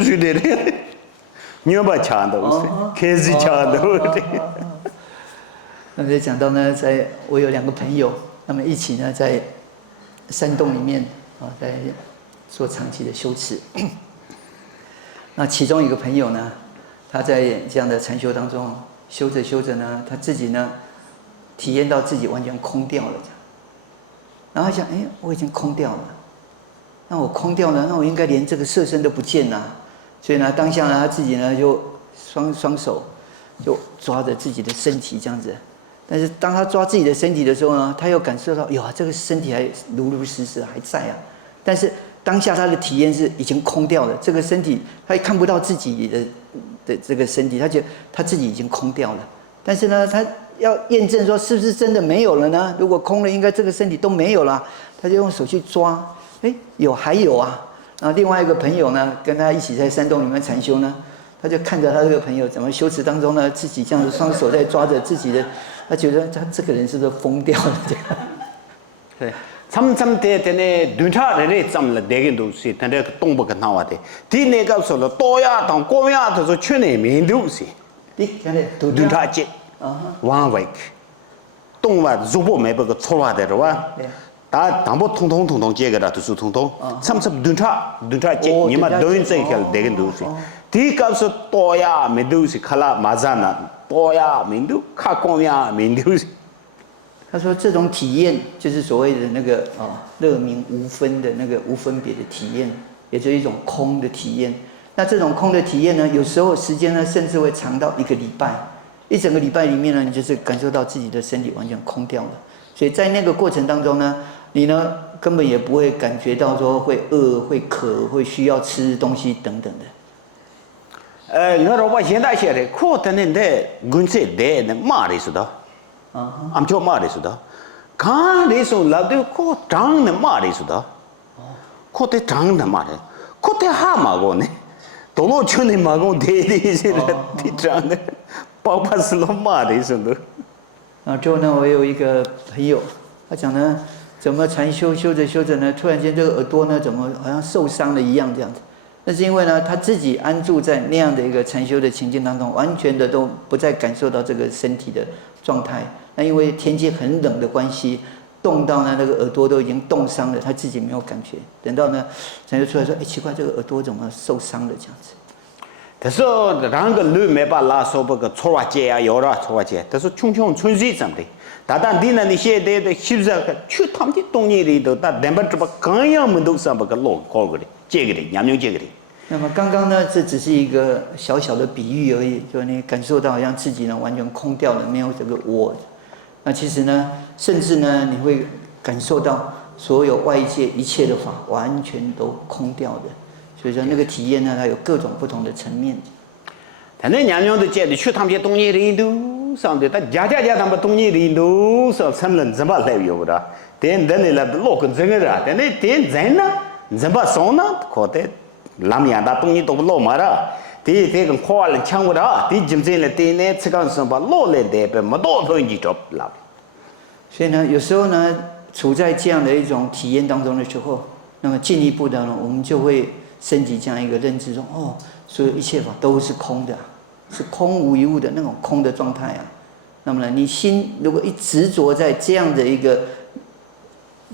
是的，你要把抢到，开始抢到的。那就讲到呢，我有2个朋友，他们一起呢在山洞里面在做长期的修持。那其中一个朋友呢，他在这样的禅修当中修着修着呢，他自己呢体验到自己完全空掉了，这样。然后他想，哎，我已经空掉了，那我空掉了，那我应该连这个色身都不见了。所以呢，当下呢，他自己呢就双手就抓着自己的身体这样子。但是当他抓自己的身体的时候呢，他又感受到，哟，这个身体还如如实实还在啊。但是当下他的体验是已经空掉了，这个身体他也看不到自己的这个身体，他觉得他自己已经空掉了。但是呢，他要验证说是不是真的没有了呢？如果空了，应该这个身体都没有了。他就用手去抓，哎，还有啊。然后另外一个朋友呢，跟他一起在山洞里面禅修呢，他就看着他这个朋友怎么修持当中呢，自己这样子双手在抓着自己的，他觉得他这个人是不是疯掉了这样？对。참참 때에 눈차를 참을 내게 도시 근데 동북 나와대 뒤내가 서로 또야 당 꼬야 더 춘에 민두시 눈차지 왕웨크 동와 조보 매버가 초라되러와 다 담보 통통 제거라 두수 통통 참참 눈차지 니마 도인세kel 내게 도시 뒤값서 또야 민두시 칼라 마자나 또야 민두 카꼬야 민두시 他说：“这种体验就是所谓的那个乐明无分的那个无分别的体验，也就是一种空的体验。那这种空的体验呢，有时候时间呢，甚至会长到1个礼拜，一整个礼拜里面呢，你就是感受到自己的身体完全空掉了。所以在那个过程当中呢，你呢根本也不会感觉到说会饿、会渴、会需要吃东西等等的。我现在写的，可能的军事的马里是的。” 암초 말이수다. 간리소 라도 코 장네 말이수다. 코테 장네 말이. 코테 하마고네. 도로 춘이 마고 데리시라 디장네. 빠빠슬로 말이수다. 之后呢，我有一个朋友，他讲呢，怎么禅修修着修着呢，突然间这个耳朵呢，怎么好像受伤了一样这样子？那是因为呢，他自己安住在那样的一个禅修的情境当中，完全的都不再感受到这个身体的状态。那因为天气很冷的关系，冻到呢那个耳朵都已经冻伤了，他自己没有感觉。等到呢禅修出来说，哎，奇怪，这个耳朵怎么受伤了这样子？ 그래서 랑가 르메바 라소버가 초와제야 요라 초와제. 그래서 충충 춘지 점데. 다단 디나니 셰데데 힙자가 추탐지 동리리도 다 덴버트바 강야 문독사버가 로 거그리. 제그리 냠뇽 제그리. 那么刚刚呢，这只是一个小小的比喻而已，就你感受到好像自己呢完全空掉了，没有这个我。那其实呢，甚至呢，你会感受到所有外界一切的法完全都空掉的。 所以说那个体验呢，它有各种不同的层面。但那냠뇽도 제데 추탐지 동리리도 상데다 자자자 담바 동리리도 서 삼는 점바 레요라. 덴데네라 로건 정어라. 덴네 덴 젠나 점바 소나 코테 람야다 동리도 로마라. 디 대건 코알 창고라. 디 짐진레 덴네 측간 섬바 로레데베 모도 도인지 접라. 所以呢，有时候呢，处在这样的一种体验当中的时候，那么进一步的呢，我们就会 升级这样一个认知，说哦，所有一切法都是空的，是空无一物的那种空的状态啊。那么呢，你心如果一执着在这样的一个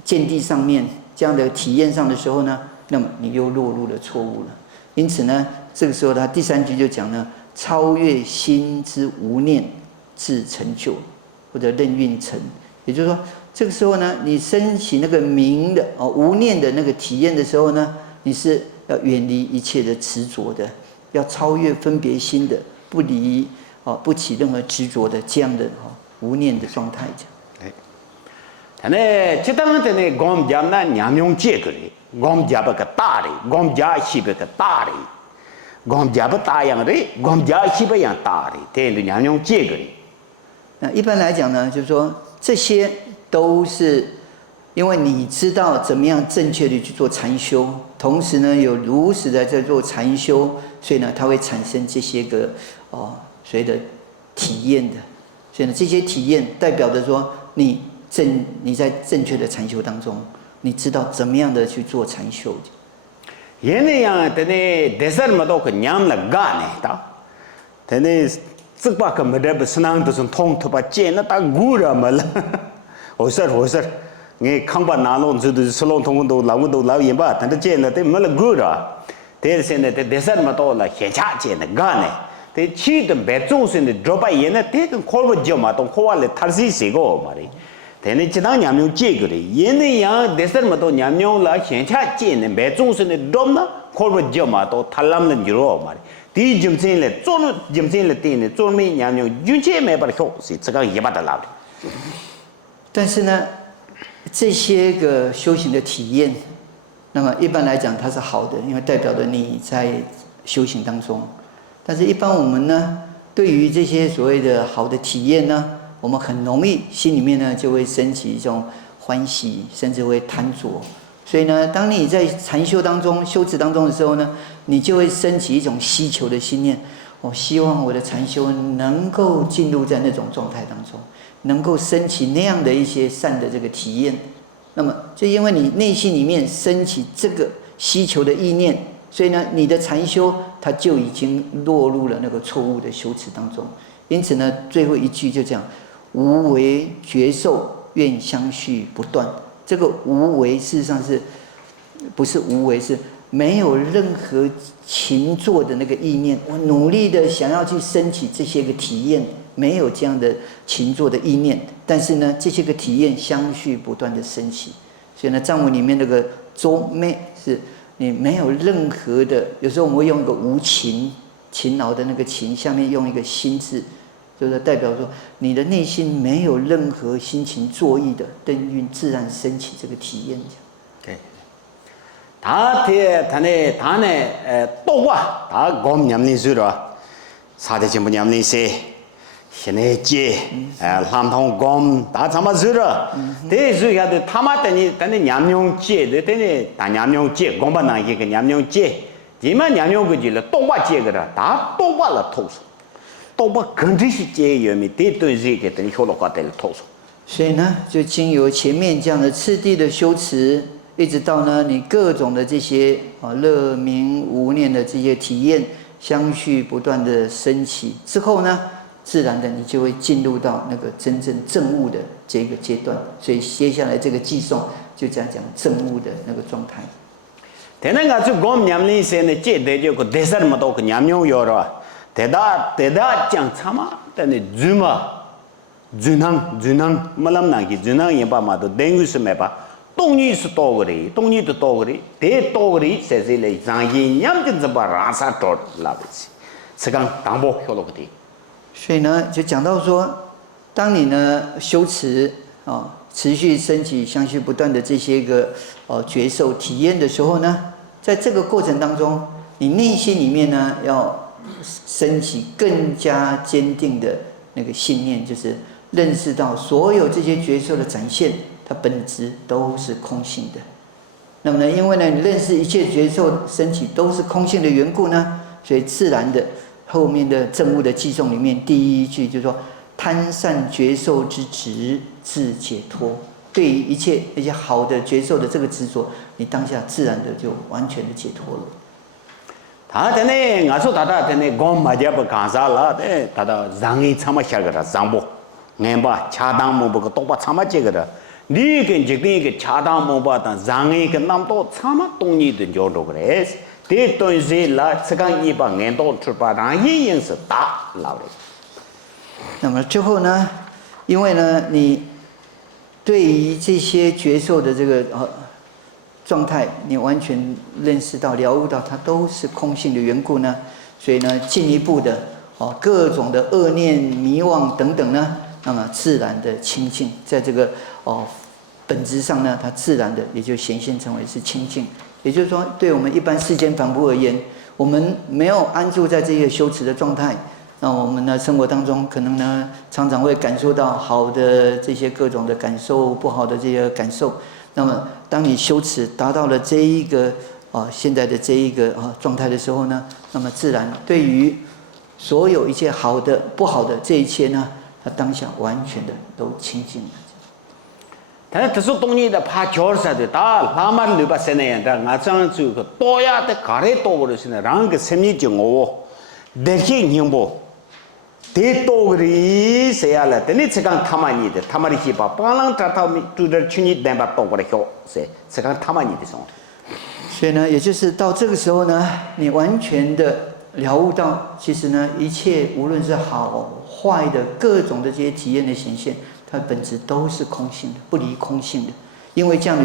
见地上面，这样的体验上的时候呢，那么你又落入了错误了。因此呢，这个时候他第3句就讲呢，超越心之无念，自成就，或者任运成。也就是说，这个时候呢，你升起那个明的无念的那个体验的时候呢，你是 要远离一切的执着的，要超越分别心的，不离不起任何执着的这样的无念的状态。这样。但这当然呢，我们讲那냠뇽戒个哩，我们讲不个大哩，我们讲西不个大哩，我们讲不大样哩，我们讲西不样大哩，这是냠뇽戒个哩。那一般来讲呢，就是说这些都是 因为你知道怎么样正确的去做禅修，同时呢有如实的在做禅修，所以呢它会产生这些个所谓的体验的，所以呢这些体验代表着说你在正确的禅修当中，你知道怎么样的去做禅修。 얘네 양 되네 대설마도 그 냠라 가네 다 되네 즉바가 머더브 스낭도 좀 통토바 째나 딱 구라 말 오서 네 강바 나론 저도 슬론 통도 라고도 라이바 단데 째나 때 말 구라 대세네 대설마도 라 해차 째나 가네 대 치든 배종선의 드바 얘네 대든 콜버 점마도 코알레 탈시시고 말이 대네 지당 냠용 째그래 얘네 양 대설마도 냠용라 해차 째네 배종선의 드나 콜버 점마도 탈람는 주로 말이 디 점진레 쪼는 점진레 때네 쪼미 냠용 윤체 매버 효시这个也把它拉了但是呢，这些个修行的体验，那么一般来讲它是好的，因为代表着你在修行当中。但是，一般我们呢，对于这些所谓的好的体验呢，我们很容易心里面呢就会升起一种欢喜，甚至会贪着。所以呢，当你在禅修当中、修持当中的时候呢，你就会升起一种希求的心念。我希望我的禅修能够进入在那种状态当中，能够升起那样的一些善的这个体验。那么，就因为你内心里面升起这个希求的意念，所以呢，你的禅修它就已经落入了那个错误的修持当中。因此呢，最后一句就讲：无为觉受，愿相续不断。这个无为事实上是不是无为？是没有任何勤做的那个意念，我努力的想要去升起这些个体验，没有这样的勤做的意念，但是呢，这些个体验相续不断的升起。所以呢，藏文里面那个周妹是你没有任何的，有时候我们会用一个无勤劳的那个勤，下面用一个心字，就是代表说你的内心没有任何心情作意的灯韵，自然升起这个体验。다네 또와 다 곰냠니스로 사대 전부 냠니세 현해제 람통 곰다 참아스로 대수야도 타마더니 단에 냠용제 되네 다 냠용제 곰바나게 그 냠용제 지만 냠용그지를 또와제거라 다 또와라 토소 또와 근지시제 여미 대도지게 되니 효로가 될 토소 所以呢，就经由前面这样的次第的修持，一直到呢你各种的这些乐明无念的这些体验相续不断的升起之后呢，自然的你就会进入到那个真正证悟的这个阶段。所以接下来这个寄颂就讲证悟的那个状态。대나가 저 곰냠니세네 제대죠 대사르마도 그 냠용요로 대다 장 참아 때네 준항 말람나기 준항 예바마도 댕구스메바 똥니스 또그리 똥니도 또그리 대 또그리 세세레 장이 냠든 잡아 라사 또 라비지 스강 당보 효로그디 所以呢，就讲到说，当你呢修持持续升起、相续不断的这些个觉受体验的时候呢，在这个过程当中，你内心里面呢要升起更加坚定的那个信念，就是认识到所有这些觉受的展现，它本质都是空性的。那么呢，因为呢你认识一切觉受升起都是空性的缘故呢，所以自然的后面的证悟的寄颂里面第一句就说：贪善觉受之执，自解脱。对于一切那些好的觉受的这个执着，你当下自然的就完全的解脱了。다 되네 가서 다다 되네 곰 맞아봐 가사라 네 다다 장이 참아샤거라 장보 nemba 차당 뭐고 똑바 참아제거라 니게 이제 차당 뭐바다 장이 그 남도 참아 동니든 저도 그래 대돈지라 스강 이방 낸도 출바다 이인스 다 라우래 那么最后呢，因为呢你对于这些觉受的这个状态，你完全认识到、了悟到，它都是空性的缘故呢，所以呢，进一步的各种的恶念、迷惘等等呢，那么自然的清净，在这个本质上呢，它自然的也就显现成为是清净。也就是说，对我们一般世间凡夫而言，我们没有安住在这些修持的状态，那我们呢生活当中可能呢常常会感受到好的这些各种的感受，不好的这些感受。那么，当你修持达到了这一个现在的这一个状态的时候呢，那么自然对于所有一切好的、不好的这一切呢，它当下完全的都清净了。但是东西的怕脚啥的，打拉马六百三年的，我讲这个多呀的咖喱多的是呢，让个生意就我，得些人不。得多个人谁呀了？但你这讲他妈你的，他妈的去把帮人找到没？住这去你两百多个的票，谁？这讲他妈你的什么？所以呢，也就是到这个时候呢，你完全的了悟到，其实呢，一切无论是好坏的各种的这些体验的显现，它本质都是空性的，不离空性的。因为这样的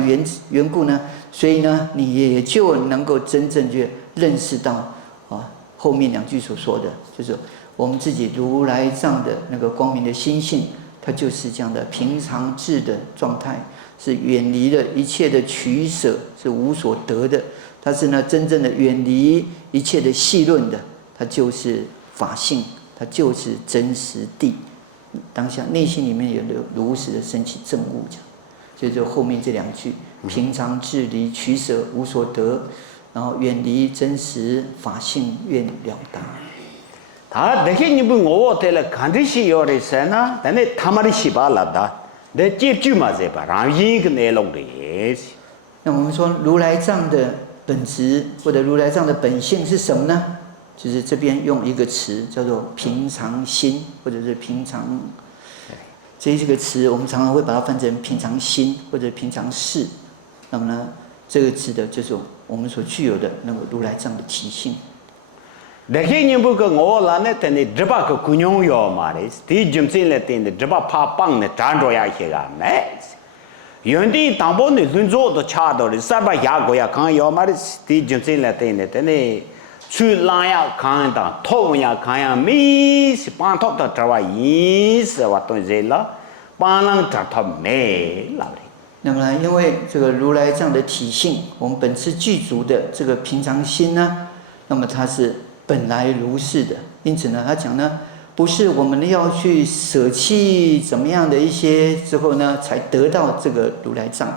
缘故呢，所以呢，你也就能够真正去认识到啊，后面2句所说的，就是我们自己如来藏的那个光明的心性，它就是这样的平常智的状态。是远离了一切的取舍，是无所得的。它是呢真正的远离一切的戏论的，它就是法性，它就是真实地。当下内心里面有如实的升起正悟，这样，就后面这2句：平常智离取舍无所得，然后远离真实法性愿了达。他那些你不我对了，看这些要的是呢，但是他妈的稀巴烂的。那接住嘛这吧，让一个内容的也是。那我们说如来藏的本质或者如来藏的本性是什么呢？就是这边用一个词叫做平常心，或者是平常。这个词我们常常会把它翻成平常心或者平常事。那么呢，这个指的就是我们所具有的那个如来藏的体性。那些人不跟我了，那等你这把个姑娘要嘛的，第一进来等的这把怕帮的站着呀些个没，原地当包的轮座都掐到的，3把牙膏呀看要嘛的，第一进来等的等你去拉呀看的，头呀看呀没是帮头的这把意思我都知了，帮人这他没了的。那么呢，因为这个如来藏的体性，我们本自具足的这个平常心呢，那么它是本来如是的，因此呢，他讲呢，不是我们要去舍弃怎么样的一些之后呢，才得到这个如来藏，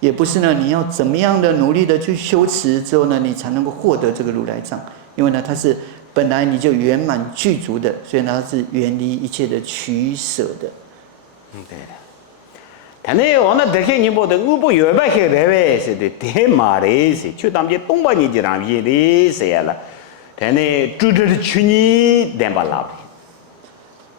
也不是呢，你要怎么样的努力的去修持之后呢，你才能够获得这个如来藏，因为呢，它是本来你就圆满具足的，所以呢，它是远离一切的取舍的。对的。但是我那这些人不的，我不原本些认为是的，太麻的是，就他们东北人就让别的是呀了。但呢，住这的去年两把拉的。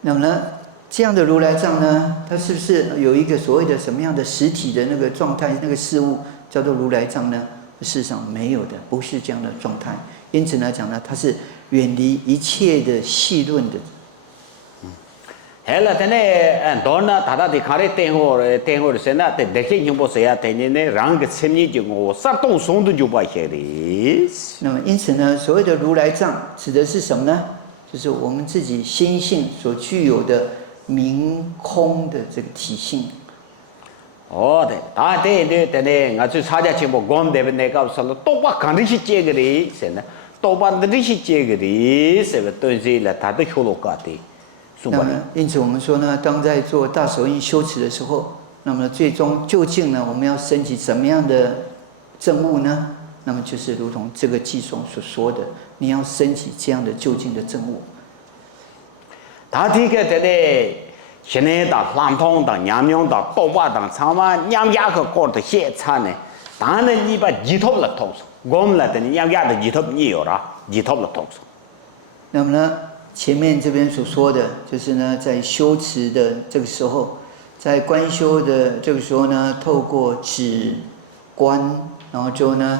那么呢，这样的如来藏呢，它是不是有一个所谓的什么样的实体的那个状态、那个事物叫做如来藏呢？事实上没有的，不是这样的状态。因此呢，讲呢，它是远离一切的戏论的。好了，但呢，当然，他的看来电话的时候呢，在那些人不是呀，但是呢，让个成年就我啥东西都就不晓得。那么，因此呢，所谓的如来藏指的是什么呢？就是我们自己心性所具有的明空的这个体性。哦，对，但呢，我就参加节目，我们那边那个说了，多把看这些这个的，是呢，多把这些这个的，是个东西了，他都学了搞的。那么，因此我们说呢，当在做大手印修持的时候，那么最终究竟呢，我们要升起怎么样的证悟呢？那么就是如同这个偈颂所说的，你要升起这样的究竟的证悟。他这个的现在的南通的、阳明的、东北的，他们两家个搞的现场呢，当然你把一头了通上，我们那的两家的一头你有了，一头了通上。那么呢？前面这边所说的就是呢，在修持的这个时候，在观修的这个时候呢，透过止观，然后就呢，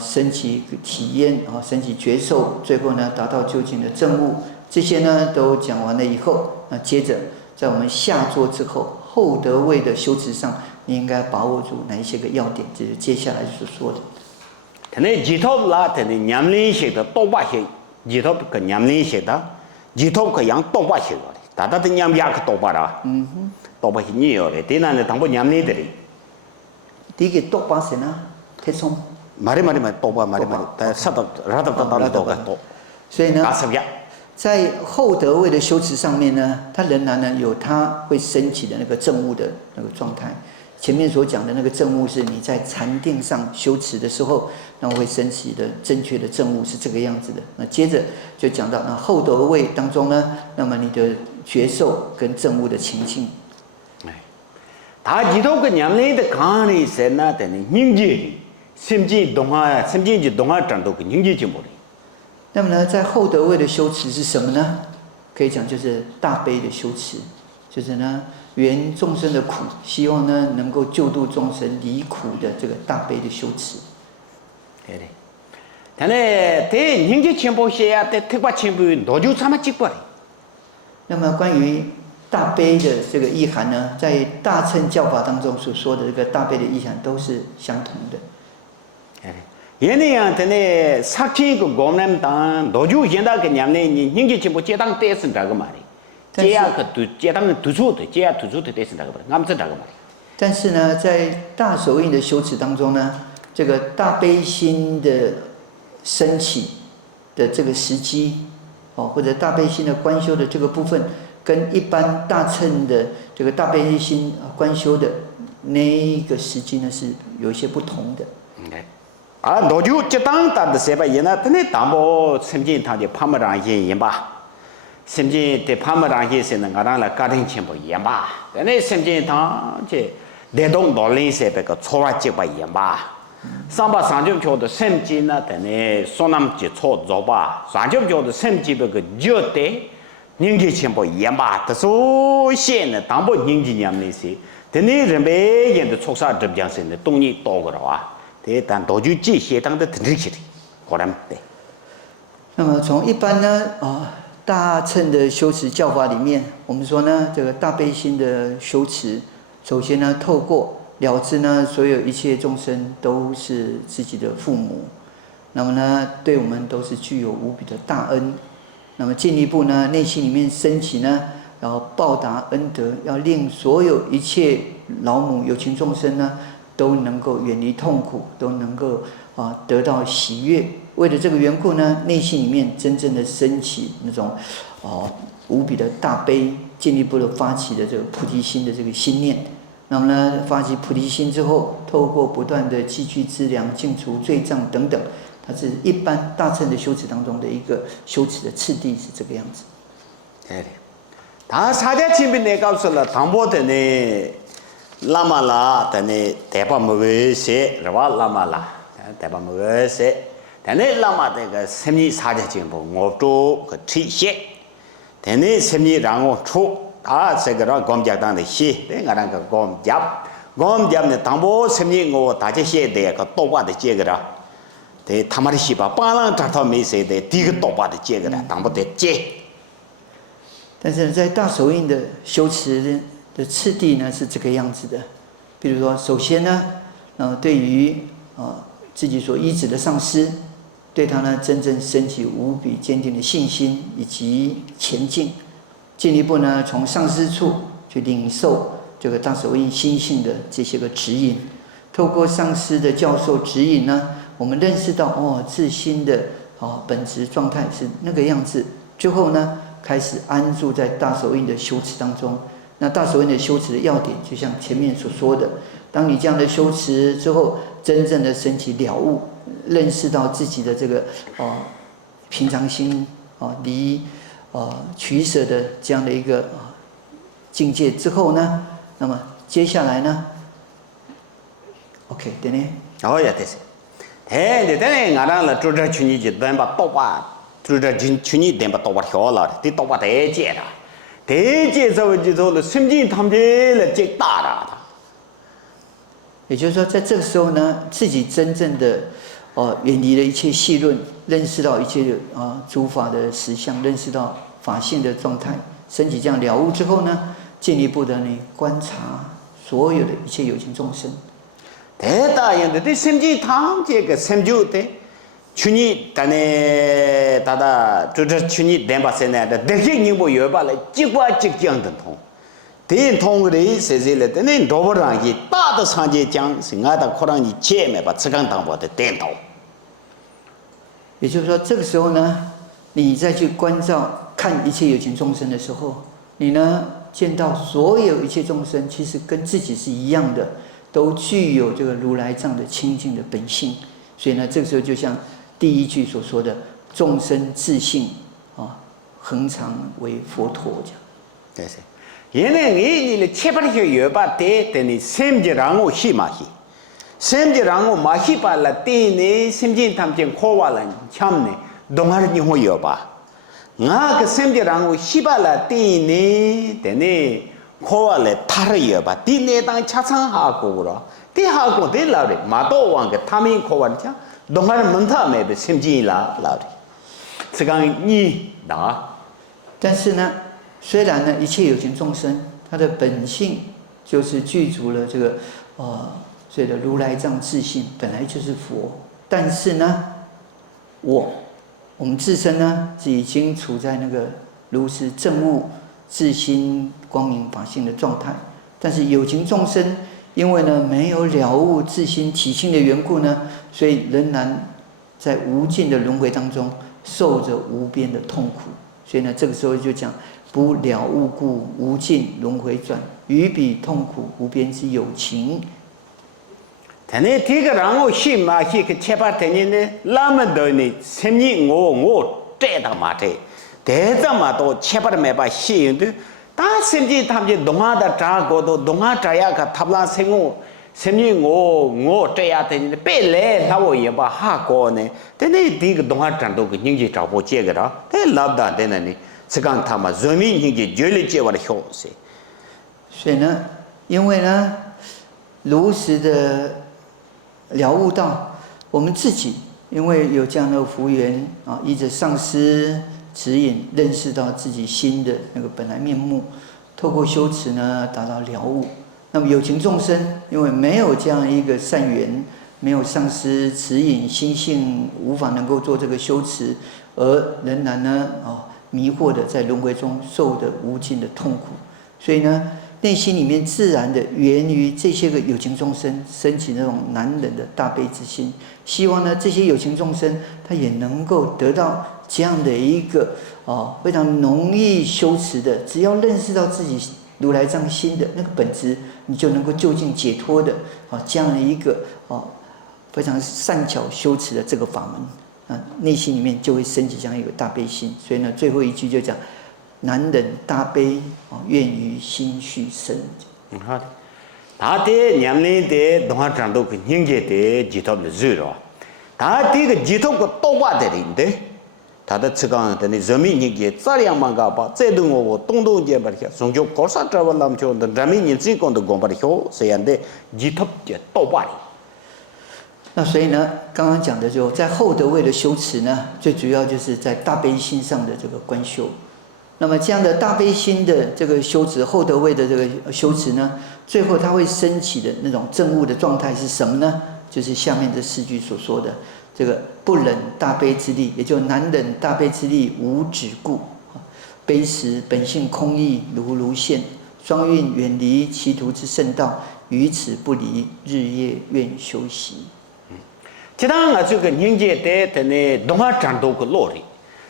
升起体验升起觉受，最后呢，达到究竟的证悟。这些呢都讲完了以后，那接着在我们下座之后，后得位的修持上，你应该把握住哪一些个要点，这是接下来所说的。他那一头啦，他那年龄些的多把些。几头个年龄些的，几头个样多把些个的，大家的年龄可多把啦，多把些你有的，第二呢，当不年龄的嘞。第一个多把些呢，太松。嘛，多把，但啥都多个多。所以呢，在后得位的修持上面呢，它仍然呢有它会升起的那个证悟的那个状态。前面所讲的那个证悟是你在禅定上修持的时候，那会升起的正确的证悟是这个样子的。那接着就讲到那后得位当中呢，那么你的觉受跟证悟的情境。다 지도가 냠내의 강이 세나더니 닝지 심지 동화 심지지 동화 장도 그 닝지지 모리 那么呢，在厚德位的修持是什么呢？可以讲就是大悲的修持，就是呢，缘众生的苦，希望呢能够救度众生离苦的这个大悲的修持。对的。但是对닝지 첨부 시야 때 특별 첨부 노주 참아 찍거리 那么关于大悲的这个意涵呢，在大乘教法当中所说的这个大悲的意涵都是相同的。 얘네한테는 사치 그 고남당 노주 현다 그 냠내 닝기 전부 제당 떼쓴다고 말이. 제야 그 제당 두수도 제야 두수도 떼쓴다고 말이. 남자다고 말이. 但是呢，在大手印的修持当中呢，这个大悲心的升起的这个时机，或者大悲心的观修的这个部分，跟一般大乘的这个大悲心观修的那一个时机呢，是有一些不同的。 아 노주 제당 따드 세바 얘나 드네 담보 심진 타지 파머랑 예 임바 심진 때 파머랑 예세는 가랑라 가든 첨부 임바 근데 심진 타제 내동 놀린 세베가 초라 찍바 임바 삼바 상점 교도 심진나 되네 소남지 초 조바 상점 교도 심지베 그 저때 닝지 첨부 임바 더소 시에는 담보 닝지 냠네시 드네 렘베 yen도 촉사 접장선의 동이 또거라 但多就这些当的挺起的，果然对。那么从一般呢大乘的修持教法里面，我们说呢，这个大悲心的修持，首先呢，透过了知呢，所有一切众生都是自己的父母，那么呢，对我们都是具有无比的大恩。那么进一步呢，内心里面升起呢，然后报答恩德，要令所有一切老母有情众生呢。 都能够远离痛苦，都能够得到喜悦。为了这个缘故呢，内心里面真正的升起那种无比的大悲，进一步的发起的这个菩提心的这个心念。那么呢，发起菩提心之后，透过不断的积聚资粮、净除罪障等等，它是一般大乘的修持当中的一个修持的次第是这个样子。对的，他사자 친구 내가 없어라 담보되네. 라마라 다네 대바 먹으세 라와 라마라 대바 먹으세 다네 라마데가 sem니 사자진 뭐 ngopto 그 티시 다네 sem니 랑오 초아 세거라 검작당의 시 내가랑 그 검잡네 담보 sem니 ngo 다제시에 대해 그 또바의 제거라 대 타마리시바 빠랑 다타 메세데 디그 또바의 제거라 담보대 제但是在大手印的修持的次第呢是这个样子的，比如说，首先呢，对于自己所依止的上师，对他呢真正升起无比坚定的信心以及前进，进一步呢从上师处去领受这个大手印心性的这些个指引，透过上师的教授指引呢，我们认识到自心的本质状态是那个样子，之后呢开始安住在大手印的修持当中。 那大手印的修持的要点，就像前面所说的，当你这样的修持之后，真正的升起了悟，认识到自己的这个平常心离取舍的这样的一个境界之后呢，那么接下来呢 ，OK， 对呢？哦呀，对是，对对，俺那做这去年就等把刀把，做这去年等把刀把挑了，得刀把得接了。 대제 저기서 심진 탐제를 찍다라。 也就是说，在这个时候呢，自己真正的远离了一切细论，认识到一切诸法的实相，认识到法性的状态，升起这样了悟之后呢，进一步的呢观察所有的一切有情众生。대다인데 대 심진 탐제가 심주대 춘이 단에 다다 저저 춘이 댐바세네 대게 님보 여발에 찍과 찍장던 통 대통의 세세를 때는 로버랑이 다도 상제장 생각다 코랑이 제매 바 측강 당보的대통 也就是说，这个时候呢，你再去关照看一切有情众生的时候，你呢见到所有一切众生其实跟自己是一样的，都具有这个如来藏的清净的本性。所以呢，这个时候就像第一句所说的“众生自性恒常为佛陀”这样。对是。 얘네 이니 체바리혀 여바 때 되니 샘지랑고 희마히 샘지랑고 마히 발라 때니 샘진 탐진 코발라 참네 동아르니 호여바 나그 샘지랑고 희발라 때니 되니 코발레 타르여바 뒤네 당 차상하고 그러 뒤하고 될라래 마도 왕게 타민 코발자 동아르 문타메베 샘진이라 라래 这个你拿， 但是呢，虽然呢一切有情众生，它的本性就是具足了这个所谓的如来藏自性，本来就是佛。但是呢，我们自身呢是已经处在那个如实证悟自心光明法性的状态。但是有情众生因为呢没有了悟自心体性的缘故呢，所以仍然在无尽的轮回当中。 受着无边的痛苦，所以呢，这个时候就讲不了悟故，无尽轮回转，于彼痛苦无边之有情。但是这个让我心嘛，这个七八天呢，那么多呢，sem你我这他妈的，这么多七八的没把吸引的，但sem你他们就东亚的扎过都东亚扎呀个他们生活。 sem你我这样的，别来他我也把哈过呢。但那这个东海战斗个经济找不这个了，但老大的呢，这个他们人民经济绝对接我的消息。所以呢，因为呢，如实的了悟到我们自己，因为有这样的福缘啊，依着上师指引，认识到自己心的那个本来面目，透过修持呢，达到了悟。 那么有情众生，因为没有这样一个善缘，没有上师指引，心性无法能够做这个修持，而仍然呢，迷惑的在轮回中受的无尽的痛苦，所以呢，内心里面自然的源于这些个有情众生升起那种难忍的大悲之心，希望呢这些有情众生他也能够得到这样的一个非常浓易修持的，只要认识到自己。 如来藏心的那个本质，你就能够就近解脱的这样的一个非常善巧修持的这个法门内心里面就会升起这样一个大悲心。所以呢，最后一句就讲：难忍大悲愿于心续生。好的，他的年龄的东海战斗个人家的几套的热了，他这个几套个多把的人的。 他的这个的人民经济这样嘛个吧，这东我东东街吧的，从就高山这边来就的人民经济讲的讲吧的好，这样的几头的多把的。那所以呢，刚刚讲的就在厚德位的修持呢，最主要就是在大悲心上的这个观修。那么这样的大悲心的这个修持，厚德位的这个修持呢，最后它会升起的那种证悟的状态是什么呢？就是下面这4句所说的。 这个不忍大悲之力，也就难忍大悲之力无止故。悲时本性空义如现，双运远离歧途之圣道，于此不离，日夜愿修习。这当啊，这个人家的呢，东海战斗个落的，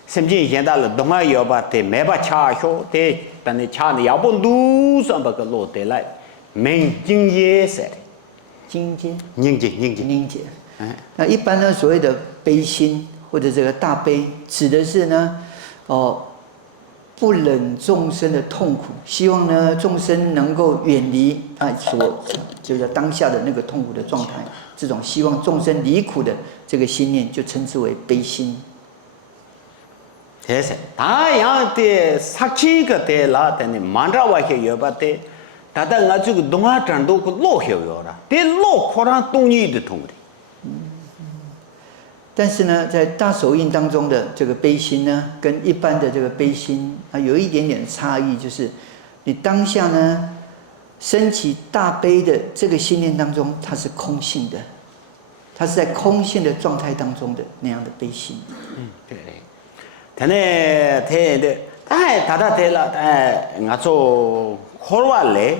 甚至现在了东海要把的没把恰修的，但是恰呢要不路上把个落的来，明经也是的，精进，凝结。那一般呢，所谓的悲心或者这个大悲，指的是呢，不忍众生的痛苦，希望呢众生能够远离就是当下的那个痛苦的状态，这种希望众生离苦的这个心念，就称之为悲心。这是大样的杀气个的啦，但是满着外些有把的，但是我这个东海战斗个老有了，这老可能东西的痛的。 但是呢，在大手印当中的这个悲心呢，跟一般的这个悲心有一点点差异，就是你当下呢升起大悲的这个心念当中，它是空性的，它是在空性的状态当中的那样的悲心。对。他呢，他对了，我做考完嘞，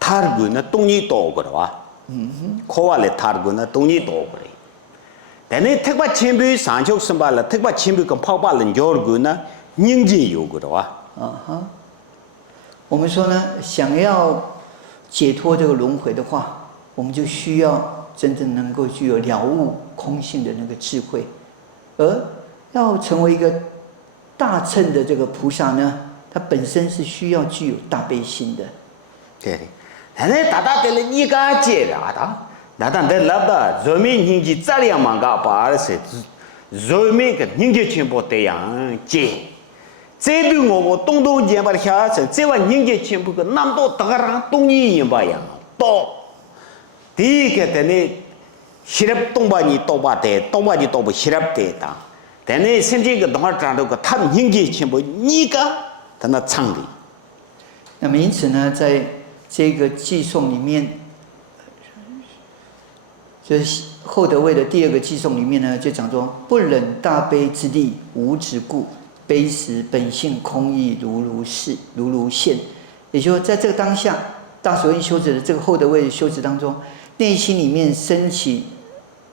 他个那东西多个的哇，考完嘞他个那东西多个的。 但是特别前辈上去什么了？特别前辈跟跑把人教个呢，认真有个的哇。我们说呢，想要解脱这个轮回的话，我们就需要真正能够具有了悟空性的那个智慧，而要成为一个大乘的这个菩萨呢，它本身是需要具有大悲心的。对，但是大的你敢接了的，那咱得拉的，人民经济质量嘛个把是，人民个经济全部这样接。这对我东间把下子，这碗人家全部个那么多大个人东尼人吧样多，第一个的呢，西拉东巴你多巴的，东巴你多不西拉的的，但呢甚至个东儿站到个他们人家全部你个在那厂里。那么因此呢，在这个寄颂里面，就是后德位的第二个寄颂里面呢，就讲说不忍大悲之力，无执故。悲时本性空意如如现，也就是说，在这个当下，大所应修持的这个后德位的修持当中，内心里面升起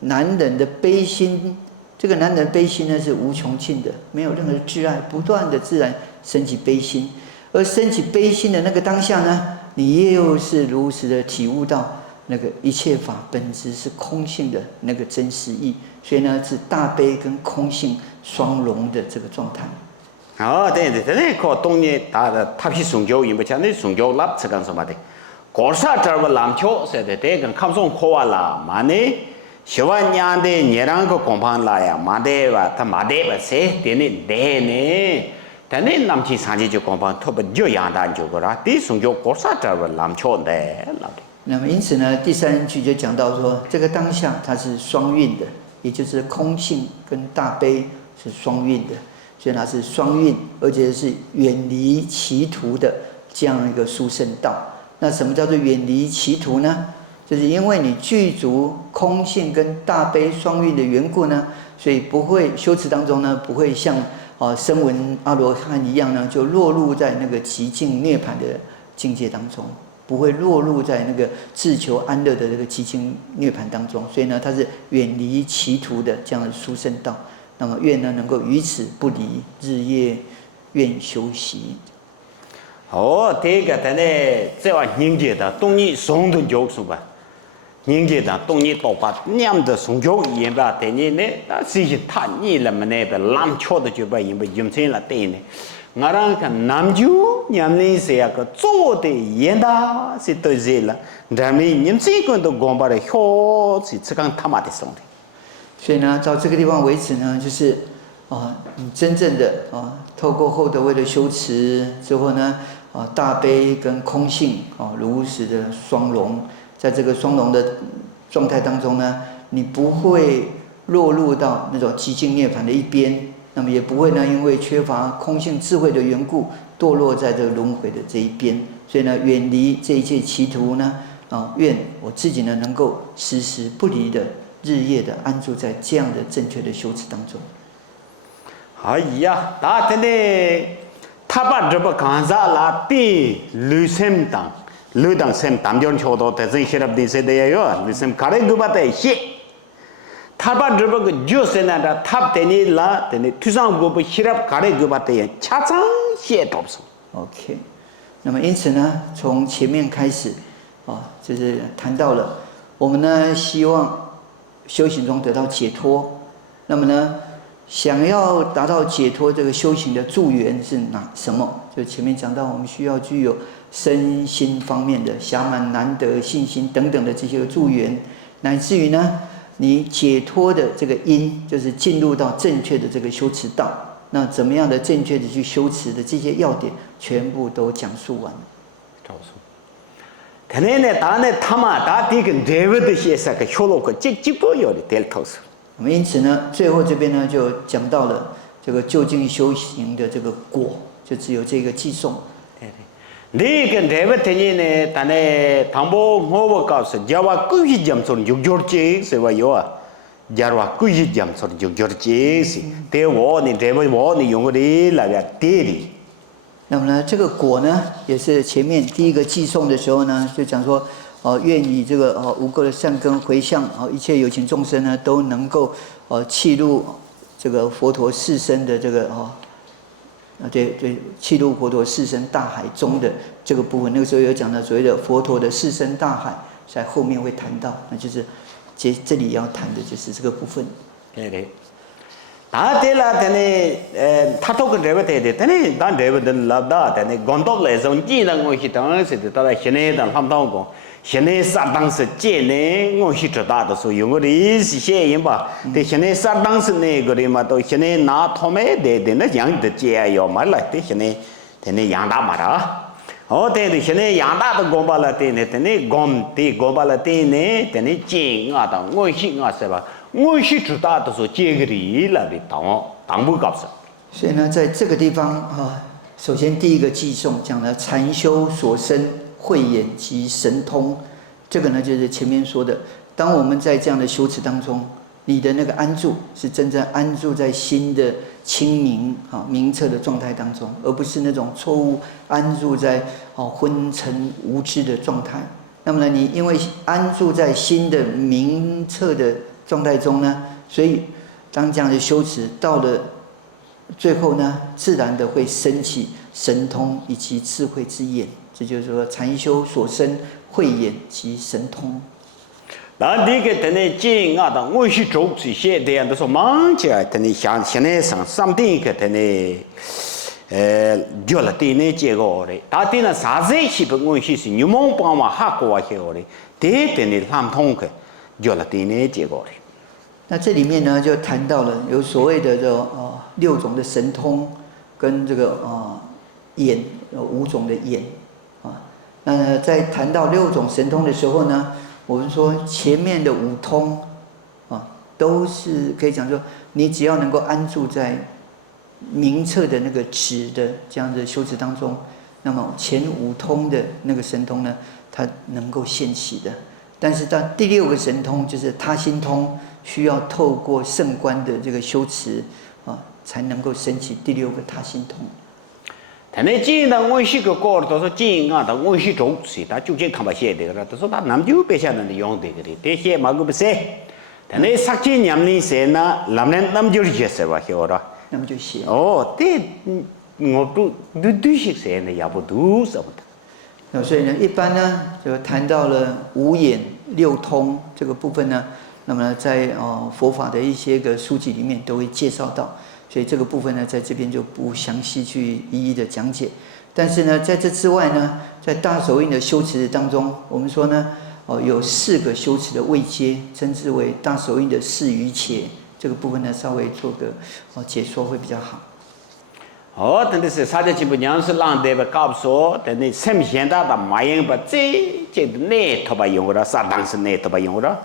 难忍的悲心。这个难忍的悲心呢是无穷尽的，没有任何的挚爱，不断的自然升起悲心。而升起悲心的那个当下呢，你又是如实的体悟到那个一切法本质是空性的那个真实意，所以呢是大悲跟空性双融的这个状态。对，个东西大的他批宗教，因为像那宗教拉这干什么的，国啥这个篮球是的，这个看上课啊啦，嘛呢，喜欢伢的伢人个公旁啦呀，嘛的吧，他嘛的吧，谁的呢？但呢，南起上去就公旁，特别就养蛋就个啦，这宗教国啥这个篮球的啦的。那么因此呢，第三句就讲到说，这个当下它是双运的，也就是空性跟大悲是双运的。所以它是双运，而且是远离歧途的这样一个殊胜道。那什么叫做远离歧途呢？就是因为你具足空性跟大悲双运的缘故呢，所以不会修持当中呢，不会像声闻阿罗汉一样呢，就落入在那个极静涅槃的境界当中，不会落入在那个自求安乐的这个极静涅槃当中。所以呢，它是远离歧途的这样的殊胜道。那么愿呢能够于此不离，日夜愿修习。第一个的呢，这话人家的东西送的就是吧，人家的东西都把念的送教也把的呢，那是些他你了么呢？把篮球的就把因为用成了对呢。我让看南州念那些个做的严的是对些了，咱们念这个都光把的学是这个他妈的送的。所以呢，到这个地方为止呢，就是你真正的透过后德位的修持之后呢，大悲跟空性如实的双融，在这个双融的状态当中呢，你不会落入到那种极静涅槃的一边，那么也不会呢因为缺乏空性智慧的缘故堕落在这个轮回的这一边。所以呢，远离这一切歧途呢，愿我自己呢能够时时不离的。日夜的安住在这样的正确的修持当中。哎呀，大的呢，他把这个刚才拉的旅程当，旅当sem当中求到的这些的这些的哟，旅程卡来个把的些，他把这个就是那个他的呢拉的呢，突然个不希腊卡来个把的恰常些多少。OK， 那么因此呢，从前面开始就是谈到了我们呢希望。修行中得到解脱，那么呢，想要达到解脱，这个修行的助缘是什么？就前面讲到，我们需要具有身心方面的暇满、难得、信心等等的这些助缘，乃至于呢，你解脱的这个因，就是进入到正确的这个修持道。那怎么样的正确的去修持的这些要点，全部都讲述完了。他呢，当然他们大地跟这个的些个学了个几个有的点头是。我们因此呢，最后这边呢就讲到了这个究竟修行的这个果，就只有这个寄送。你跟这个的呢，但呢，唐伯我告诉你，话故意讲说就这是吧？有啊，假如故意讲说就这是，对我呢，这个我呢用的那个对的。那么呢，这个果呢，也是前面第一个寄送的时候呢，就讲说，愿以这个无垢的善根回向，一切有情众生呢，都能够契入这个佛陀四身的这个对，契入佛陀四身大海中的这个部分。那个时候有讲到所谓的佛陀的四身大海，在后面会谈到，那就是这里要谈的就是这个部分。对。다 되라 되네 타토가 레베데 되네 단 레베데 라다 되네 gondop 레송 지는 것이 당시에 따라 현해단 함당고 현해 사당스 제네 것이 저다도 소 용어리 시셰인바 대 현해 사당스 네 거리마 또 현해 나 토메 데데네 양데 제야요 말라 대 현해 되네 양다 마라 어때도 현해 양다도 고발라 되네 되네 곰티 고발라 되네 되네 징아다 것이 가세바我是知道的是这个里了的当不搞事。所以呢，在这个地方啊，首先第一个寄颂讲了禅修所生慧眼及神通，这个呢就是前面说的，当我们在这样的修持当中，你的那个安住是真正安住在心的清明啊明澈的状态当中，而不是那种错误安住在昏沉无知的状态。那么呢，你因为安住在心的明澈的状态中呢，所以当这样的修持到了最后呢，自然的会升起神通以及智慧之眼。这就是说，禅修所生慧眼及神通。那这个等于经啊，当我是做这些的样，都说忙起来，等于像现在上天个等于叫了对呢这个的，他对那啥子是不我是你们帮我哈过去的，对等于他们通个。叫了对呢结果的。那这里面呢，就谈到了有所谓的6种的神通，跟这个眼5种的眼啊。那在谈到6种神通的时候呢，我们说前面的5通啊，都是可以讲说，你只要能够安住在明澈的那个止的这样的修持当中，那么前5通的那个神通呢，它能够现起的。但是到第6个神通就是他心通，需要透过圣观的这个修持啊，才能够升起第6个他心通。他那经常我是个高都说经啊，他我是做事，他究竟看不写的了，他说他南就别想那用的个的，这些嘛个不写。他那实际年龄写呢，南就是写是吧？晓得？那么就写。哦，这我都是写的，也不都什么的。所以呢，一般呢就谈到了5眼6通这个部分呢，那么呢在佛法的一些个书籍里面都会介绍到，所以这个部分呢在这边就不详细去一一的讲解。但是呢，在这之外呢，在大手印的修持当中，我们说呢，有4个修持的位阶，称之为大手印的4余且，这个部分呢稍微做个解说会比较好。等于是啥子基本上是让对吧？告诉，等于什么现在的马英把这那头把用了，啥当时那头把用了，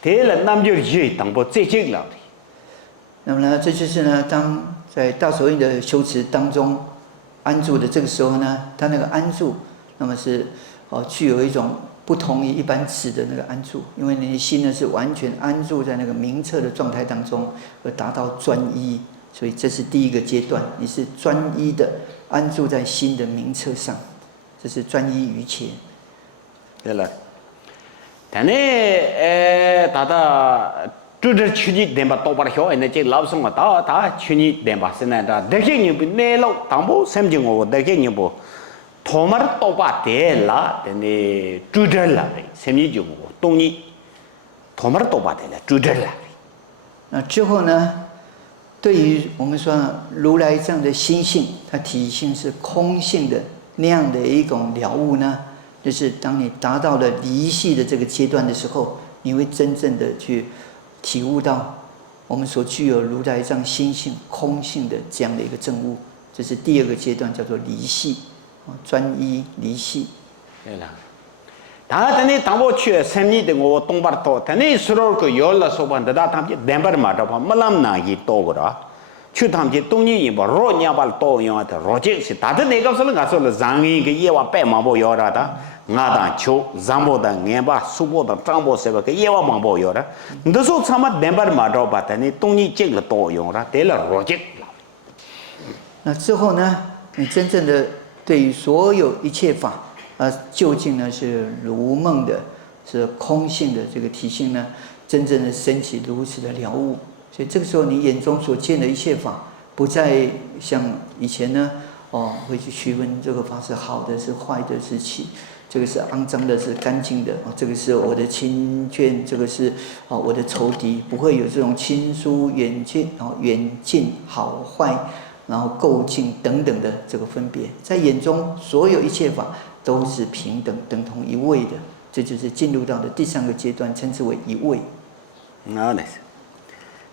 对了，那么就热当不这这了的。那么呢，这就是呢，当在大手印的修持当中安住的这个时候呢，他那个安住，那么是具有一种不同于一般止的那个安住，因为你的心呢是完全安住在那个明澈的状态当中，而达到专一。所以这是第1个阶段，你是专一的安住在心的明澈上，这是专一余且。对了，但呢，就是去年连把多把的小人呢，这老师嘛，他去年连把现在的，那些人不内陆，当不甚至我那些人不，他们多把的啦，但呢，住着了的，甚至就我东西，他们多把的了，住着了。那之后呢？对于我们说如来这样的心性，它体性是空性的那样的一种了悟呢，就是当你达到了离系的这个阶段的时候，你会真正的去体悟到我们所具有如来这样心性空性的这样的一个证悟。这是第2个阶段，叫做离系，专一离系。对了。但是当我去3年的我东巴多，但是说那个有了说吧，那他们两边嘛的话，没那么难一多个啦。去他们去东尼人吧，若你把多样的，若这是，但是那个时候我说了，上一个也话白忙不要了的，我当求上不的，俺把苏不的张不是个也话忙不要的。那时候他们两边嘛的话，但是东尼这个多样了，对了若这。那之后呢，你真正的对于所有一切法。究竟呢是如梦的，是空性的这个体性呢，真正的升起如此的了悟。所以这个时候，你眼中所见的一切法，不再像以前呢，会去区分这个法是好的是坏的是这个是肮脏的，是干净的啊，这个是我的亲眷，这个是啊我的仇敌，不会有这种亲疏远近远近好坏，然后够近等等的这个分别，在眼中所有一切法都是平等等同一位的，这就是进入到的第3个阶段，称之为一位。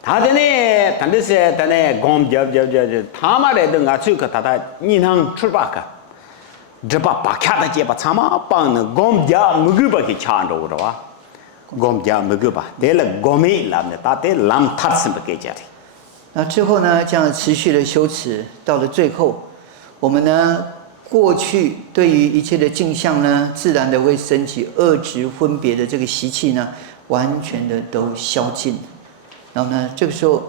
다들 단데세 단에 곰잡잡잡 타마래도 가츠가 다다 인항 출바까 저바 바캬다 제바 참아 빵는 곰자 무그바기 차안도로와 곰자 무그바 내가 곰이 람네 다때 람 탓스베게 자리 那之后呢，这样持续的修持，到了最后，我们呢，过去对于一切的镜像呢，自然的会升起恶执分别的这个习气呢，完全的都消尽。然后呢，这个时候，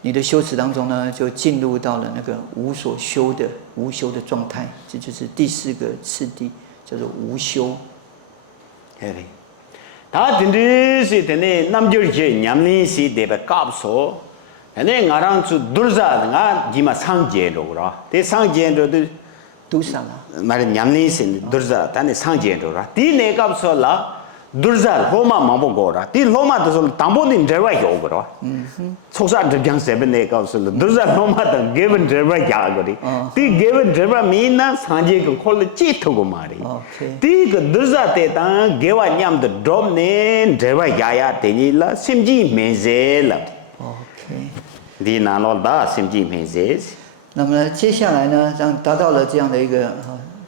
你的修持当中呢，就进入到了那个无所修的无修的状态，这就是第4个次第，叫做无修。嘿，다 딘디시 되네 남절제 냠리시 데베 깝소 근데 나랑 주 둘자가 디마 상제로 그러 대 상제로도 두사라 말은 냠리시 둘자 단에 상제로라 디 내갑소라 둘자 로마 마보고라 디 로마도 담보딘 데와 요거라 소사 드장 세븐 내갑소 둘자 로마도 given 데와 야거리 디 given 데와 미나 상제 그 콜 찌토고 말이 디 그 둘자 때다 게와 냠도 드롭네 데와 야야 되니라 심지 메젤라 디 나로다 심지 메젤 那么接下来呢，当达到了这样的一个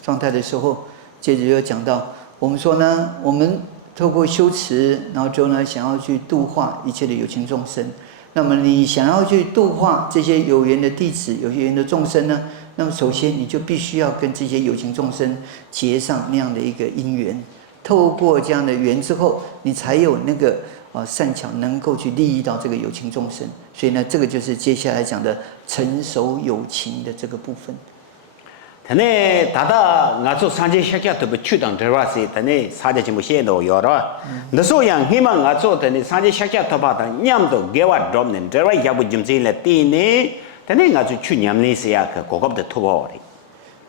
状态的时候，接着又讲到，我们说呢，我们透过修持，然后之后呢，想要去度化一切的有情众生。那么你想要去度化这些有缘的弟子、有缘的众生呢，那么首先你就必须要跟这些有情众生结上那样的一个因缘。透过这样的缘之后，你才有那个善巧能够去利益到这个有情众生。所以呢，这个就是接下来讲的成熟有情的这个部分。tane tada ngaso sanje shakya to chudang derwasi tane saje chimu shendo yoro ndaso yang hima ngaso tane sanje shakya to ba ta nyam to gewa drop ne derwa yabu jimji le ti ne tane ngaso chu nyam ne se ya ka gogop de to bo ri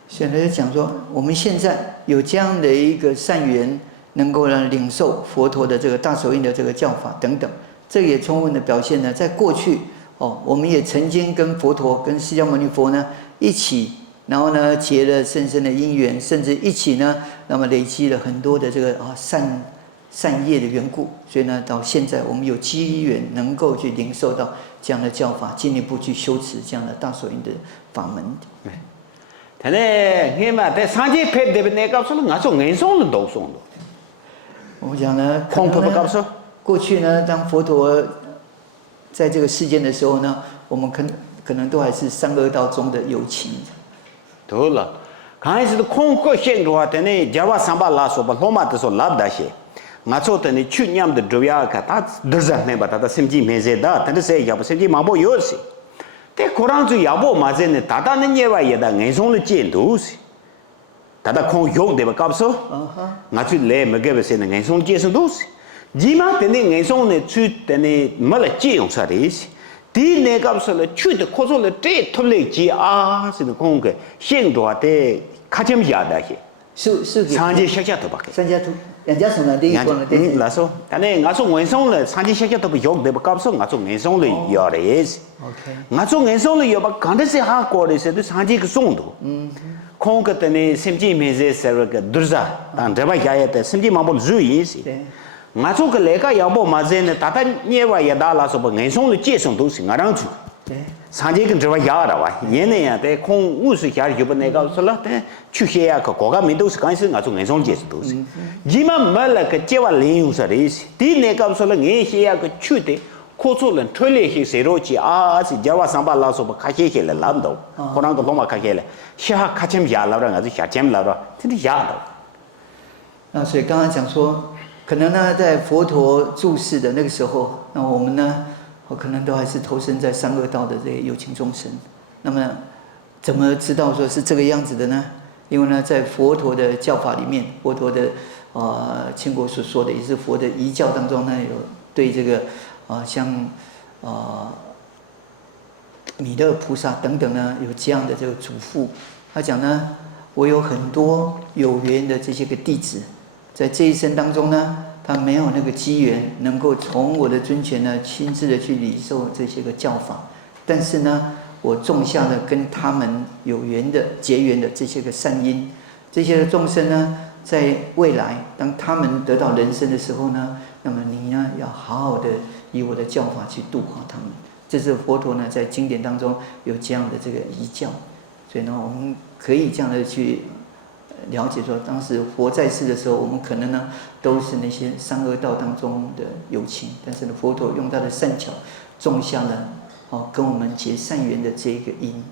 现在讲说，我们现在有这样的一个善缘，能够呢领受佛陀的这个大手印的这个教法等等，这也充分的表现呢，在过去我们也曾经跟佛陀、跟释迦牟尼佛呢一起，然后呢结了深深的因缘，甚至一起呢，那么累积了很多的这个善业的缘故，所以呢，到现在我们有机缘能够去领受到这样的教法，进一步去修持这样的大手印的法门。 tane hima te sanje phe de ne ka so ngaso ngai song lo do song 我们讲呢，空不告诉过去呢，当佛陀在这个世间的时候呢，我们可能都还是三恶道中的有情。对了，开始的空过现的话，tane java samba la so ba loma de so la da she ngaso tane chu nyam de drovya ka ta drzah me ba ta simji meze da tane se ya ba simji ma bo yo si te koran zu ya bo ma ze ne ta ta ne nyewa ye da ngai song le jin du si ta kong yong de ba kap so nga chu le me ge ba se ne ngai song je so du si ji ma tane ngai song ne chu tane ma la je yong sa de si di ne kap so le chu de ko so le te to le ji a si de kong ge xian duo de ka jem ya da he 是给 상제 샤샤 더 밖에 三家图，两家手呢？第一个呢？ 라서 근데 가서 원성을 상제 샤샤 더 욕 내가 값서 가서 원성을 열어야지 OK， 가서 원성을 여봐 간데세 하 거리세도 상제 그 송도 콩거더니 심지 메제 서가 두르자 단 대바 야야데 심지 마볼 주의시 가서 그 내가 여보 맞에는 다다 녀와 야달라서 뭐 원성을 제성도 생각랑 주 상제 그 저와 야라와 얘네야 대 공우스 야 여보 내가 설라대 추해야 그 고가 민도스 간스 가서 원성 제성도 지만 말라 그 제와 레우서리시 디 내가 설라 녜시야 그 추대 코솔은 틀리히 세로지 아지 자와 상발라서 가게게라 람도 고랑도 로마 가게라 샤 카쳔 야라라 가지 샤쳔 라라 진짜 야도 那所以刚刚讲说，可能呢，在佛陀住世的那个时候，那我们呢，可能都还是投身在三恶道的这些有情众生。那么，怎么知道说是这个样子的呢？因为呢，在佛陀的教法里面，佛陀的清国所说的，也是佛的遗教当中呢，有对这个像弥勒菩萨等等呢，有这样的这个嘱咐。他讲呢，我有很多有缘的这些个弟子，在这一生当中呢，他没有那个机缘能够从我的尊前呢亲自的去领受这些个教法，但是呢，我种下了跟他们有缘的结缘的这些个善因，这些众生呢，在未来当他们得到人生的时候呢，那么你呢要好好的以我的教法去度化他们。这是佛陀呢在经典当中有这样的这个遗教，所以呢，我们可以这样的去了解说，当时佛在世的时候，我们可能呢都是那些三恶道当中的有情，但是呢，佛陀用他的善巧种下了跟我们结善缘的这一个因。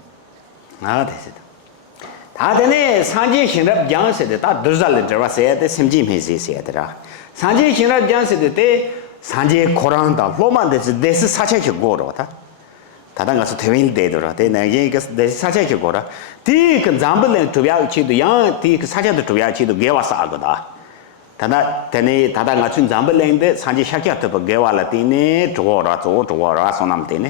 啊，对是的。他的呢，上界行了讲是的，他多少人知道谁的心境没谁谁的啦。上界行了讲是的，对上界苦让的，罗马的是杀切去过了他。他那个是推运的了，对那一个是杀切去过了。第一个咱们人主要去的，样第一个杀切的主要去的给我杀个的。他那个村咱们人的上界下界都不给我了，的呢，做了说那么的呢。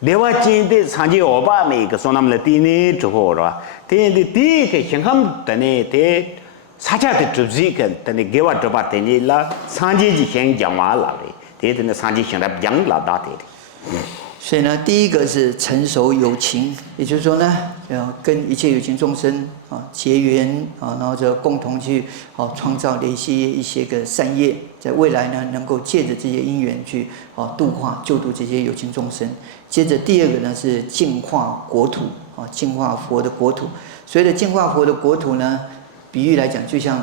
另外，今天上界我把每个说那么的的呢，做了，第一个香港的呢，的杀切的主席跟的呢给我做把的呢了，上界就先讲完了的，的呢上界现在讲了大的。所以呢，第一个是成熟有情，也就是说呢，要跟一切有情众生结缘然后就共同去创造累积一些个善业，在未来呢，能够借着这些因缘去度化救度这些有情众生。接着第二个呢是净化国土净化佛的国土。所谓的净化佛的国土呢，比喻来讲，就像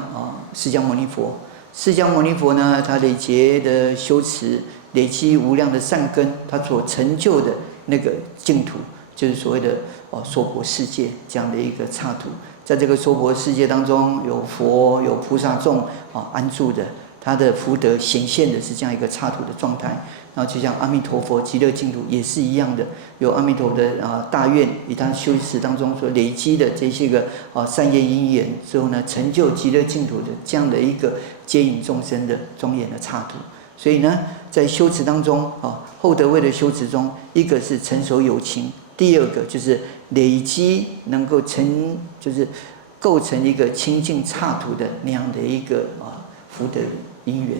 释迦牟尼佛。释迦牟尼佛呢，他累劫的修持，累积无量的善根，他所成就的那个净土，就是所谓的娑婆世界这样的一个刹土。在这个娑婆世界当中，有佛有菩萨众安住的，他的福德显现的是这样一个刹土的状态。然后就像阿弥陀佛极乐净土也是一样的，有阿弥陀佛的大愿，以他修持当中所累积的这些个善业因缘之后呢，成就极乐净土的这样的一个接引众生的庄严的刹土。所以呢，在修持当中厚德位的修持中，一个是成熟有情，第二个就是累积能够就是构成一个清净刹土的那样的一个福德因缘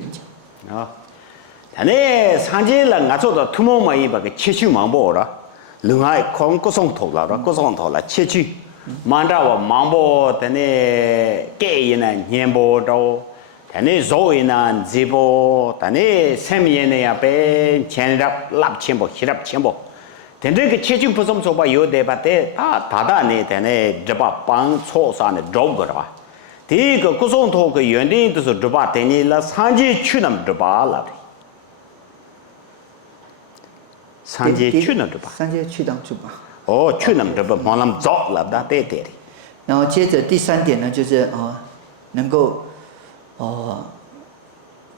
他呢，上界人啊做到土木嘛，一把个切去忙不了，另外看各种头了，切去，忙着我忙不的呢，改一呢年不着，他呢做一呢这不，他呢上面呢也被前日拉钱不，西拉钱不，但这个切去不怎么说吧，有的吧的，他呢，他呢这把帮错上的找个是吧？第一个各种头个原定都是这把，但你了上界去那么这把了。上界去那么吧？上界去当主吧。去那么这吧，往那么走了的，对的。然后接着第三点呢，就是能够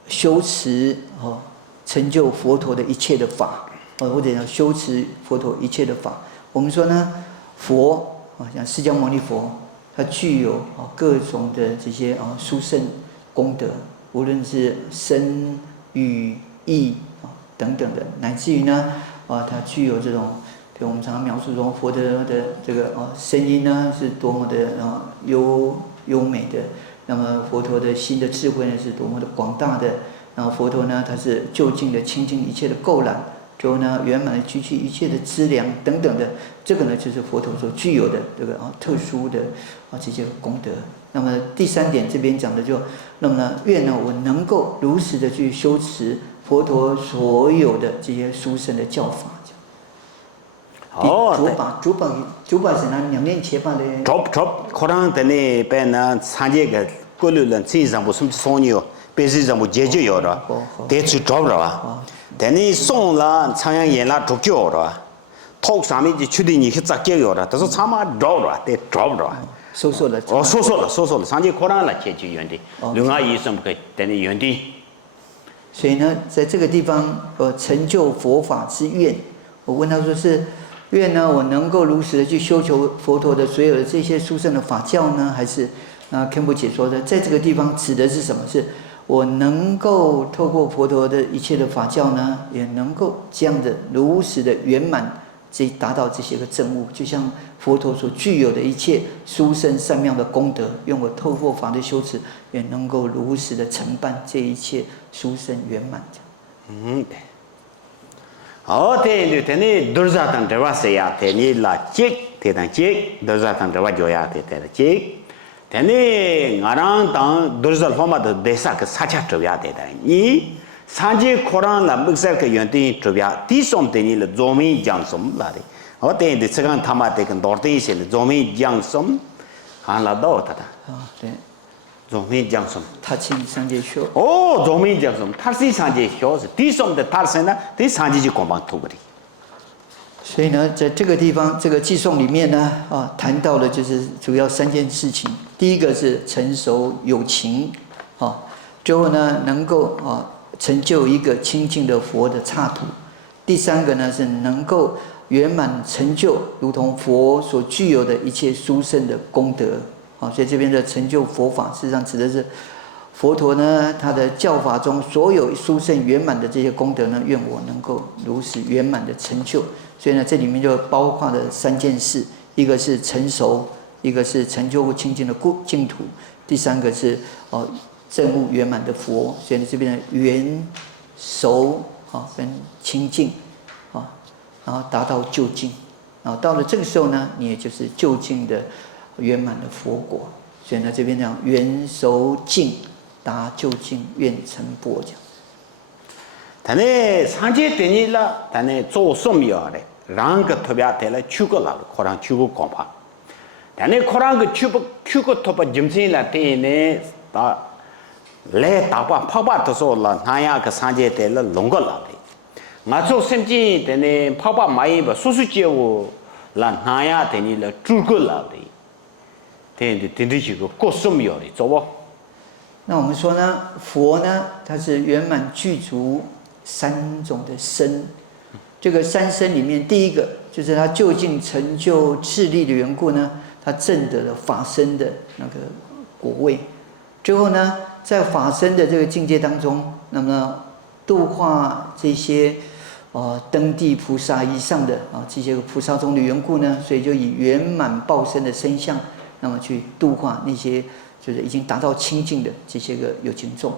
修持成就佛陀的一切的法或者要修持佛陀一切的法。我们说呢，佛像释迦牟尼佛，它具有各种的这些殊胜功德，无论是身语意等等的，乃至于呢它具有这种，比如我们常常描述中佛的这个声音呢是多么的优美的，那么佛陀的心的智慧呢是多么的广大的，然后佛陀呢他是究竟的清净一切的垢染，最后呢圆满的具去一切的资粮等等的，这个呢就是佛陀所具有的这个特殊的这些功德。那么第三点这边讲的那么呢愿呢我能够如实的去修持佛陀所有的这些殊胜的教法。主把是那两面切把的。可能的呢，被那参加个各类人身上不什么送你哦，别身上不解决要的，得去找着啊。但你送了长阳眼了捉脚的，头上面就确定你去咋解决的，但是他妈找着，得找不着。说了。说了，上去可能来解决原地，另外医生不可以等你原地。所以呢，在这个地方，成就佛法之愿，我问他说是愿呢，我能够如实的去修求佛陀的所有的这些殊胜的法教呢，还是堪布解说的，在这个地方指的是什么？是我能够透过佛陀的一切的法教呢，也能够这样的如实的圆满达到这些个证悟，就像佛陀所具有的一切殊胜善妙的功德，愿我透过法的修持，也能够如实的承办这一切殊胜圆满。对对，多少当这话谁呀？你拉接，对当接，多少当这话就呀，对接。你我让当多少方面的得啥个啥家主要对的，你三节课上了没啥个原地主要，第三的你了做没讲什么了的，我对的这个他妈的跟多的一些了做没讲什么，看了到他的。对。做没讲什么？他亲三界修。做没讲什么？他是三界修是，第三的他是呢，第三界就光帮图个的。所以呢，在这个地方，这个寄颂里面呢，谈到的就是主要3件事情。第一个是成熟有情，最后呢，能够成就一个清净的佛的刹土。第3个呢，是能够圆满成就，如同佛所具有的一切殊胜的功德。所以这边的成就佛法，事实上指的是佛陀呢，他的教法中所有殊胜圆满的这些功德呢，愿我能够如实圆满的成就。所以呢，这里面就包括了3件事：一个是成熟，一个是成就清净的净土，第3个是证悟圆满的佛。所以呢，这边的圆熟跟清净然后达到究竟，然后到了这个时候呢，你也就是究竟的圆满的佛果。所以呢，这边讲圆熟净达究竟愿成佛讲。但呢，三界等你了，但呢做什么样的？让个特别的了，去个了，可能去个广法。但呢，可能个去个特别精神了，对呢，来打把拍把的时候了，那样个三界的了，弄个了的。我做甚至的呢，拍把买吧，叔叔接我了，那样的你了，住个了的。对这个各什么样的做不？那我们说呢，佛呢，它是圆满具足3种的身。这个3身里面，第一个就是他究竟成就智力的缘故呢，他证得了法身的那个果位。最后呢，在法身的这个境界当中，那么度化这些登地菩萨以上的这些个菩萨中的缘故呢，所以就以圆满报身的身相，那么去度化那些就是已经达到清净的这些个有情众。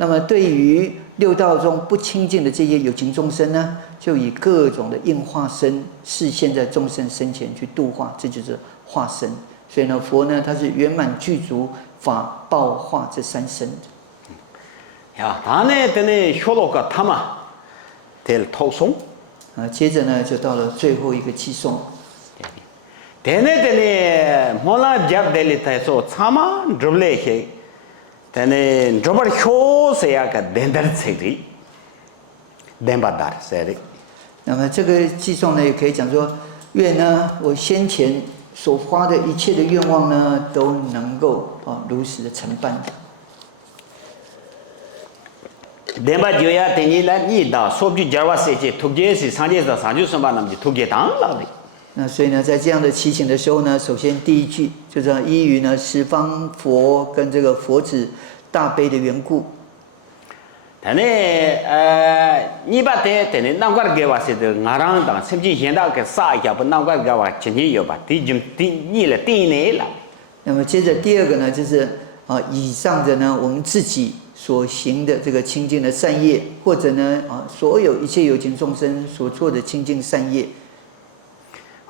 那么对于6道中不清净的这些有情众生呢，就以各种的应化身示现在众生身前去度化，这就是化身。所以呢，佛呢，他是圆满具足法报化这3身。呀，他呢，等呢学了个他嘛，得投送。接着呢，就到了最后一个寄送。等呢，莫拉接得里头说，他嘛，做不来些。但呢，做不了学些个等等才对，等不到才对。那么这个寄送呢，也可以讲说，愿呢，我先前所发的一切的愿望呢，都能够如实的承办。等把就要等你来，你到说不就讲话世界，突然是三界的三九什么那么就突然当了的。那所以呢，在这样的祈请的时候呢，首先第一句就是依于呢十方佛跟这个佛子大悲的缘故。但呢，你把等呢，难怪给我是的，我让当甚至现在个啥也不难怪给我今年有吧，你了第一年了。那么接着第二个呢，就是以上的呢，我们自己所行的这个清净的善业，或者呢所有一切有情众生所做的清净善业。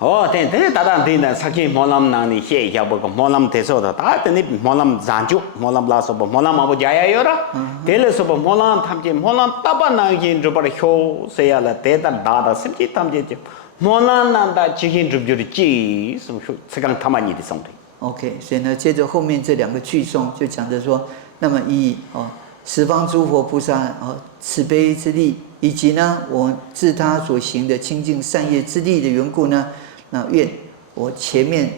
等大家听呢，사실莫那么难的写一下不个，莫那么得说的，大等你莫那么zan就，莫那么拉说不，莫那么不加呀有啦，得了说不，莫那他们就莫那大把那些就把它学谁呀了，得到大的，甚至他们就莫那那的这些就就是记什么说，这个他妈你的兄弟。OK， 所以呢，接着后面这2个句颂就讲着说，那么以十方诸佛菩萨慈悲之力，以及呢我自他所行的清净善业之力的缘故呢。那愿我前面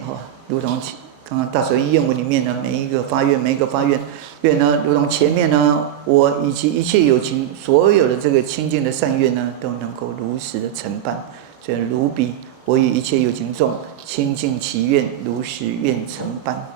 如同刚刚大手印愿文里面呢，每一个发愿，愿呢如同前面呢，我以及一切有情所有的这个清净的善愿呢，都能够如实的承办。所以如彼我与一切有情众清净其愿，如实愿承办。